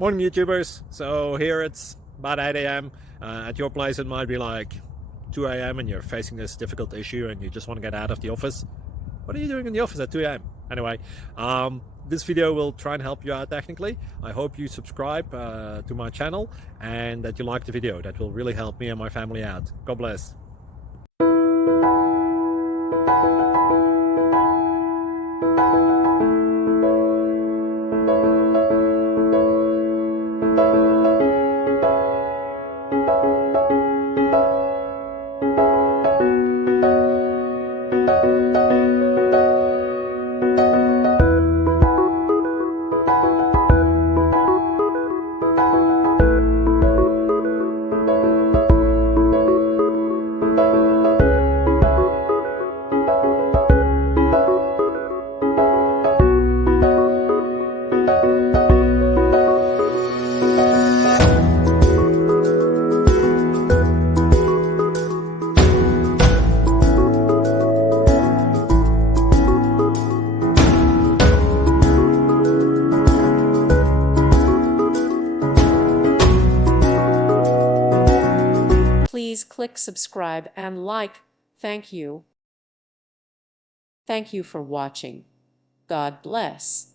Morning YouTubers. So here it's about 8 a.m. At your place it might be like 2 a.m. and you're facing this difficult issue and you just want to get out of the office. What are you doing in the office at 2 a.m.? Anyway, this video will try and help you out technically. I hope you subscribe to my channel and that you like the video. That will really help me and my family out. God bless. Please click subscribe and like. Thank you. Thank you for watching. God bless.